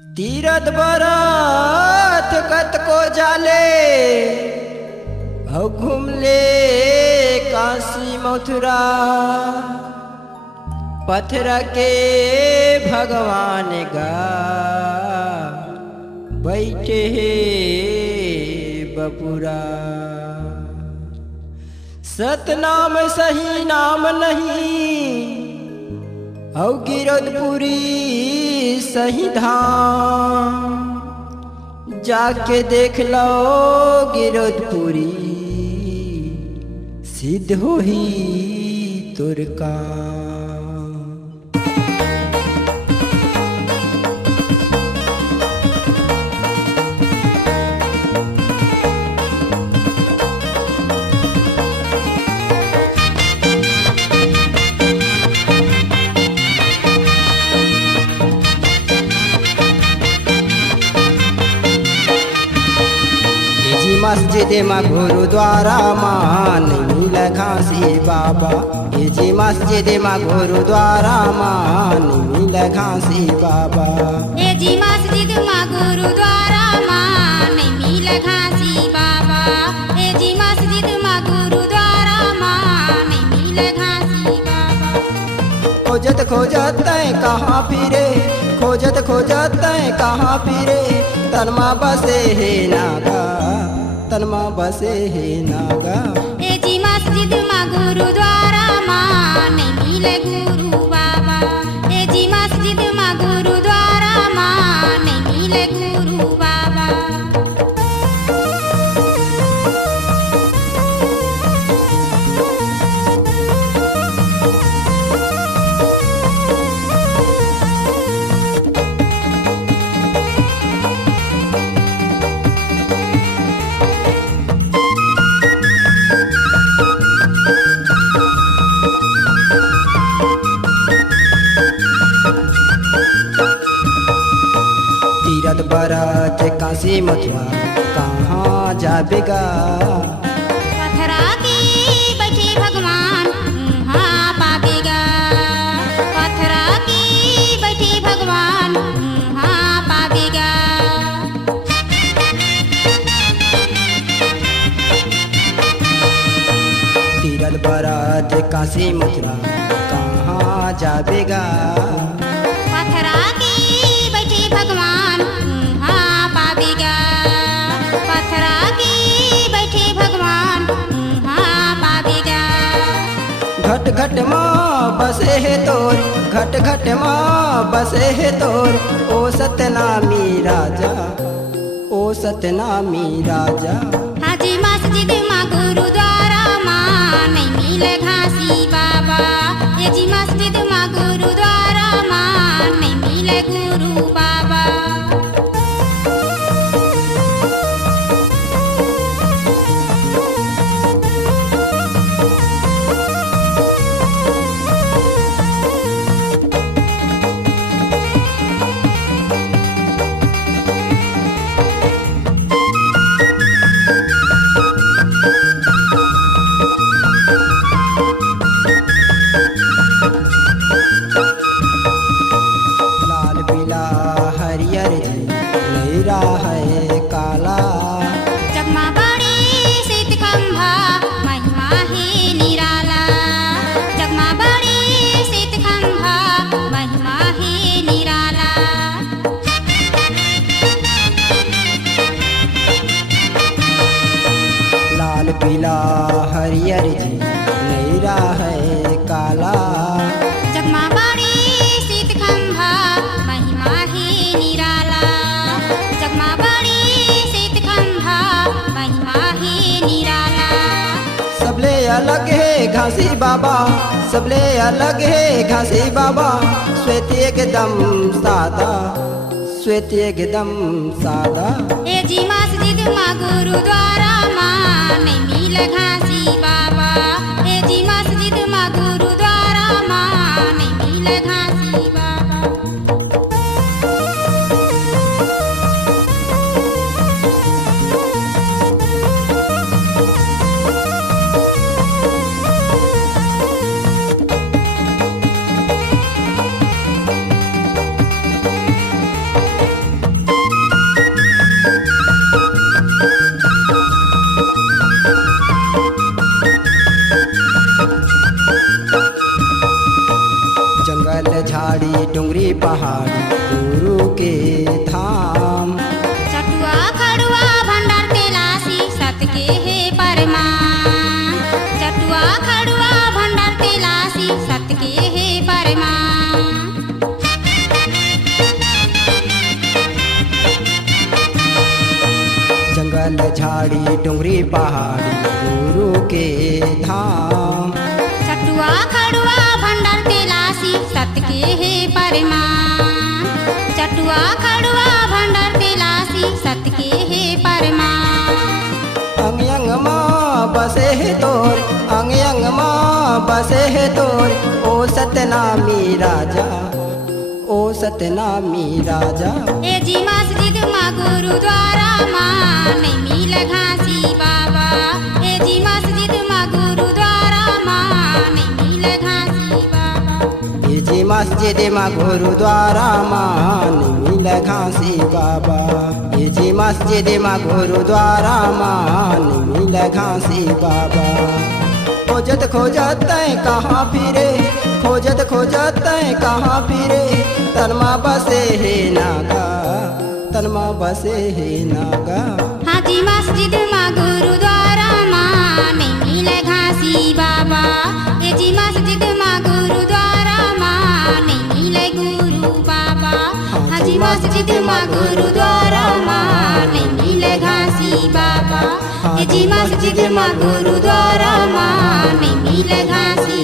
तीरथ बरथ कत को जाले घूम ले काशी मथुरा पत्थर के भगवान गा बैठे हे बपुरा। सतनाम सही नाम नहीं औ गिरधपुरी सही धाम जाके देख लो गिरधपुरी सिद्ध हो ही तुर काम। मस्जिद में गुरुद्वारा मान मिल घासी बाबा। ये जी मस्जिद में गुरुद्वारा मान मिल घासी बाबा। ये जी मस्जिद में गुरुद्वारा मान मिल घासी बाबा। ये जी मस्जिद में गुरुद्वारा मान मिल घासी बाबा। खोजत खोजत कहाँ फिरे खोजत खोजत कहाँ फिरे तनमा बसे हे नागा तनमा बसे हे नागा। ए जी मस्जिद में गुरुद्वारा मान मिले गुरु बाबा। ए जी मस्जिद में गुरुद्वारा मान मिले गुरु बाबा। तीरथ बरथ काशी मथुरा कहाँ जाबेगा। पत्थरा के बैठे भगवान वहाँ पावेगा। पत्थरा के बैठे भगवान वहाँ पावेगा। तीरथ बरथ काशी मथुरा कहाँ जाबेगा। पत्थरा के बैठे भगवान वहाँ पावेगा। पत्थरा के बैठे भगवान वहाँ पावेगा। घट घट माँ बसे है तोर घट घट माँ बसे है तोर ओ सतनामी राजा ओ सतनामी राजा। हाजी मस्जिद में गुरुद्वारा मान मिल घासी बाबा। ये जी मस्जिद में गुरुद्वारा मान मिल गुरु बाबा। लाल पीला हरियर जी लहरा है काला। जगमा बड़ी शीत खंभा महिमा है निराला। जगमा बड़ी शीत खंभा महिमा है निराला। लाल पीला हरियर जी लहरा है काला। जगमा बड़ी शीत खंभा महिमा है निराला। जगमा बड़ी शीत खंभा महिमा है निराला। सबले अलग है घासी बाबा सबले अलग है घासी बाबा। श्वेत एकदम सादा श्वेत एकदम सादा। ए जी मस्जिद में गुरुद्वारा मान मिल घासी बाबा। ए जी मस्जिद में गुरुद्वारा मान मिल घासी बाबा। झाड़ी डुंगरी पहाड़ी गुरु के धाम। चटुआ खड़ुआ भंडार तेलासी सत के हे परमान। चटुआ खड़ुआ भंडार तेलासी सत के हे परमान। जंगल झाड़ी डुंगरी पहाड़ी गुरु के धाम। चटुआ खड़ुआ भंडार तेलासी सत के हे परमान। चटुआ खड़ुआ भंडार तेलासी सत के हे परमान। अंग अंग माँ बसे है तोर, अंग अंग माँ बसे है तोर, ओ सतनामी राजा, ओ सतनामी राजा। ए जी मस्जिद माँ गुरुद्वारा माँ नहीं मिल घासी बाबा। ए जी मस्जिद माँ गुरुद्वारा माँ नहीं मिल घासी बाबा। ये जी मस्जिद माँ गुरुद्वारा माँ मिल घासी बाबा। ये जी मस्जिद माँ गुरुद्वारा माँ मिल घासी बाबा। खोजत खोजत कहाँ फिरे, खोजत खोजत कहाँ फिरे, तनमा बसे है नागा, तनमा बसे है नागा। हाजी मस्जिद माँ गुरुद्वारा माँ नहीं मिल घासी बाबा। ए जी मस्जिद माँ गुरुद्वारा माँ नहीं मिल गुरु बाबा। हाजी मस्जिद माँ गुरुद्वारा माँ नहीं मिल घासी बाबा। ए जी मस्जिद माँ गुरुद्वारा माँ नहीं मिल घासी